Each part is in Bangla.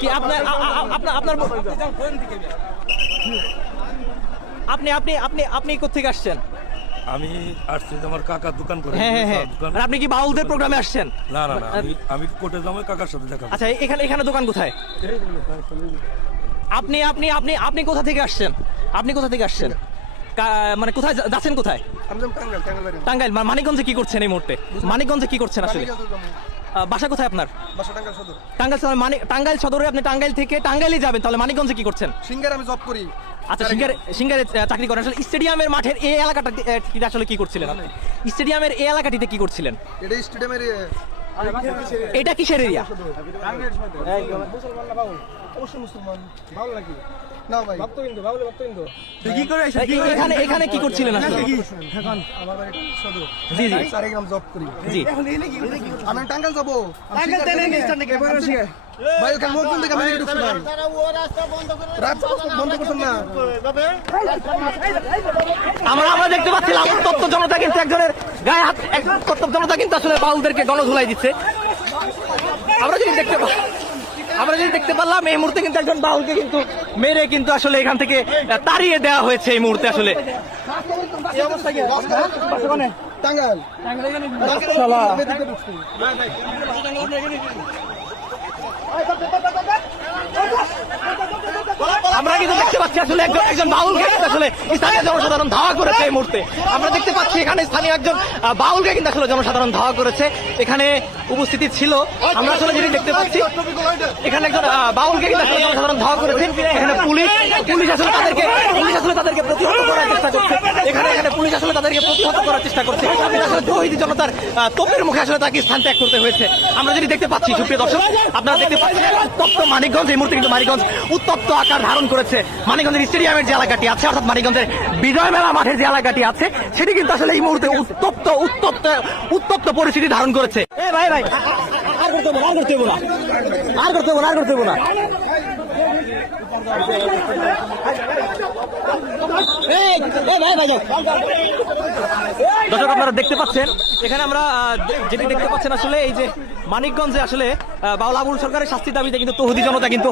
কি আপনার আপনার আপনার আপনি আপনি আপনি আপনি কোত্থেকে আসছেন? আমি আসছি আমার কাকার দোকান করে। হ্যাঁ হ্যাঁ হ্যাঁ, দোকান। আর আপনি কি বাউলদের প্রোগ্রামে আসছেন? না না না, আমি কোর্টে যাবো কাকার সাথে দেখা করতে। আচ্ছা, এখানে এখানে দোকান কোথায়? আপনি আপনি আপনি আপনি কোথা থেকে আসছেন? আপনি কোথা থেকে আসছেন? মানে কোথায় যাচ্ছেন কোথায়? টাঙ্গাইল। মানিকগঞ্জে কি করছেন এই মুহূর্তে? মানিকগঞ্জে কি করছেন আসলে? বাসা কোথায় আপনার? টাঙ্গাইল সদর। টাঙ্গাইল সদরে আপনি টাঙ্গাইল থেকে টাঙ্গাইলে যাবেন, তাহলে মানিকগঞ্জে কি করছেন? সিঙ্গার আমি জব করি। আচ্ছা, সিঙ্গারে চাকরি করেন। আসলে স্টেডিয়ামের মাঠের এই এলাকাটা আসলে কি করছিলেন আপনি? স্টেডিয়ামের এই এলাকাটিতে কি করছিলেন? এটা স্টেডিয়ামের এটা কিসের এরিয়া? অবশ্যই মুসলমান ভালো লাগে না ভাই, ভক্তবিন্দু ভালো ভক্তবিন্দু। কি করে এখানে এখানে কি করছিলেন আসলে? এখন আমার বাড়ি সদর। জি জি, 4 গ্রাম জব করি। জি। আমি টাঙ্গাইল যাব। টাঙ্গাইল থেকে স্ট্যান্ড থেকে এবার আসি ভাই, ওখানে মকদুম থেকে আমি ঢুকছি ভাই। রাস্তা বন্ধ করছেন না। আমরা দেখতে পাচ্ছিলাম উত্তপ্ত জনতা কিন্তু একজনের গায়ে হাত, উত্তপ্ত জনতা কিন্তু আসলে বাউলদেরকে গণধুলাই দিচ্ছে। আমরা যদি দেখতে পারলাম এই মুহূর্তে কিন্তু একজন বাউলকে কিন্তু মেরে কিন্তু আসলে এখান থেকে তাড়িয়ে দেওয়া হয়েছে এই মুহূর্তে আসলে। টাঙ্গাইল আমরা কিন্তু দেখতে পাচ্ছি আসলে একজন বাউলকে কিন্তু আসলে স্থানীয় জনসাধারণ ধাওয়া করেছে এই মুহূর্তে। আমরা দেখতে পাচ্ছি এখানে স্থানীয় একজন বাউলকে কিন্তু আসলে জনসাধারণ ধাওয়া করেছে। এখানে উপস্থিতি ছিল, আমরা আসলে যেটি দেখতে পাচ্ছি এখানে একজন বাউলকে কিন্তু আসলে জনসাধারণ ধাওয়া করেছে। এখানে পুলিশ আসলে তাদেরকে প্রতিহত করার চেষ্টা করছে। এখানে পুলিশ আসলে তাদেরকে প্রতিহত করার চেষ্টা করছে। আসলে তৌহিদি জনতার তোপের মুখে আসলে তাকে স্থান ত্যাগ করতে হয়েছে। আমরা যেটি দেখতে পাচ্ছি, সুপ্রিয় দর্শক, আপনারা দেখতে পাচ্ছেন উত্তপ্ত মানিকগঞ্জ। এই মুহূর্তে কিন্তু মানিকগঞ্জ উত্তপ্ত আকার ধারণ করেছে। মানিকগঞ্জের স্টেডিয়ামের যে এলাকাটি আছে, অর্থাৎ মানিকগঞ্জের বিজয় মেলা মাঠের যে এলাকাটি আছে, সেটি কিন্তু আসলে এই মুহূর্তে উত্তপ্ত পরিস্থিতি ধারণ করেছে। ভাই ভাই, আর করতে হবো না। দর্শক, আপনারা দেখতে পাচ্ছেন এখানে আমরা যেটি দেখতে পাচ্ছেন আসলে এই যে মানিকগঞ্জে আসলে বাউল আবুল সরকারের শাস্তি দাবিতে কিন্তু তৌহিদি জনতা কিন্তু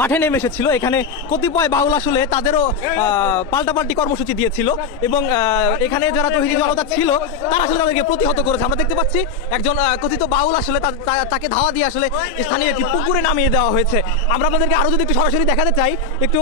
মাঠে নেমে এসেছিল। এখানে কতিপয় বাউল আসলে তাদেরও পাল্টাপাল্টি কর্মসূচি দিয়েছিল এবং এখানে যারা তৌহিদি জনতা ছিল তারা আসলে তাদেরকে প্রতিহত করেছে। আমরা দেখতে পাচ্ছি একজন কথিত বাউল আসলে তাকে ধাওয়া দিয়ে আসলে স্থানীয় একটি পুকুরে নামিয়ে দেওয়া হয়েছে। আমরা আপনাদেরকে আরো যদি একটু সরাসরি দেখাতে চাই, একটু